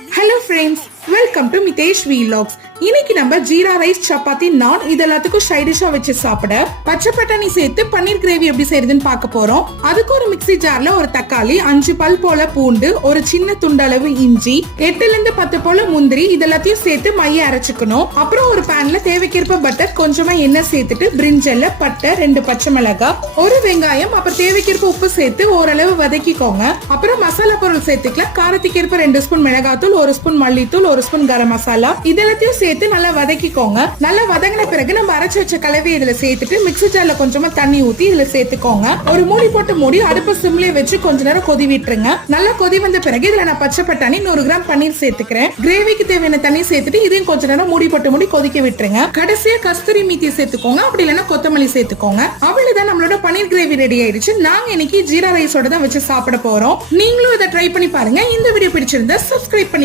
Hello friends, welcome to Mitesh வீலாக்ஸ். இன்னைக்கு நம்ம jeera rice, chapati, நான் இது எல்லாத்துக்கும் சைடிஷா வச்சு சாப்பிட பச்சை பட்டாணி சேர்த்து பன்னீர் கிரேவி எப்படி செய்யறதுன்னு பார்க்க போறோம். அதுக்கு ஒரு மிக்ஸி ஜார்ல ஒரு தக்காளி, 5 பல் போல பூண்டு, ஒரு சின்ன துண்டளவு இஞ்சி, 8ல இருந்து 10 போல முந்திரி இதெல்லாத்தையும் சேர்த்து மைய அரைச்சுக்கணும். அப்புறம் ஒரு பேன்ல தேவைக்கேற்ப பட்டர், கொஞ்சமா எண்ணெய் சேர்த்துட்டு பிரிஞ்சல்ல பட்டை, 2 பச்சை மிளகாய், ஒரு வெங்காயம், அப்புறம் தேவைக்கேற்ப உப்பு சேர்த்து ஓரளவு வதக்கிக்கோங்க. அப்புறம் மசாலா பொருள் சேர்த்துக்கலாம். காரத்துக்கேற்ப 2 ஸ்பூன் மிளகாத்தூள், 1 ஸ்பூன் மல்லித்தூள், 1 ஸ்பூன் கரம் மசாலா இதெல்லாத்தையும் சேர்த்து நல்லா வதக்கிக்கோங்க. நல்லா வதங்கின பிறகு நம்ம அரைச்சு வச்ச கலவை இதுல சேர்த்துட்டு மிக்ஸி ஜார்ல கொஞ்சமா தண்ணி ஊத்தி இதுல சேர்த்துக்கோங்க. ஒரு மூடி போட்டு மூடி அடுப்பு சிம்லயே வச்சு கொஞ்ச நேரம் கொதி விட்டுருங்க. நல்லா கொதி வந்த பிறகு இதுல நான் பச்சை பட்டாணி, 100 கிராம் பன்னீர் சேர்த்துக்கிறேன். கிரேவிக்கு தேவையான தண்ணி சேர்த்துட்டு இதையும் கொஞ்ச நேரம் மூடி போட்டு மூடி கொதிக்க விட்டுருங்க. கடைசியா கஸ்தூரி மீத்தி சேர்த்துக்கோங்க, அப்படி இல்லைன்னா கொத்தமல்லி சேர்த்துக்கோங்க. அவ்வளவுதான், நம்மளோட பன்னீர் கிரேவி ரெடி ஆயிடுச்சு. நாங்க இன்னைக்கு ஜீரா ரைஸோட தான் வச்சு சாப்பிட போறோம். நீங்களும் இதை ட்ரை பண்ணி பாருங்க. இந்த வீடியோ பிடிச்சிருந்தா சப்ஸ்கிரைப் பண்ணி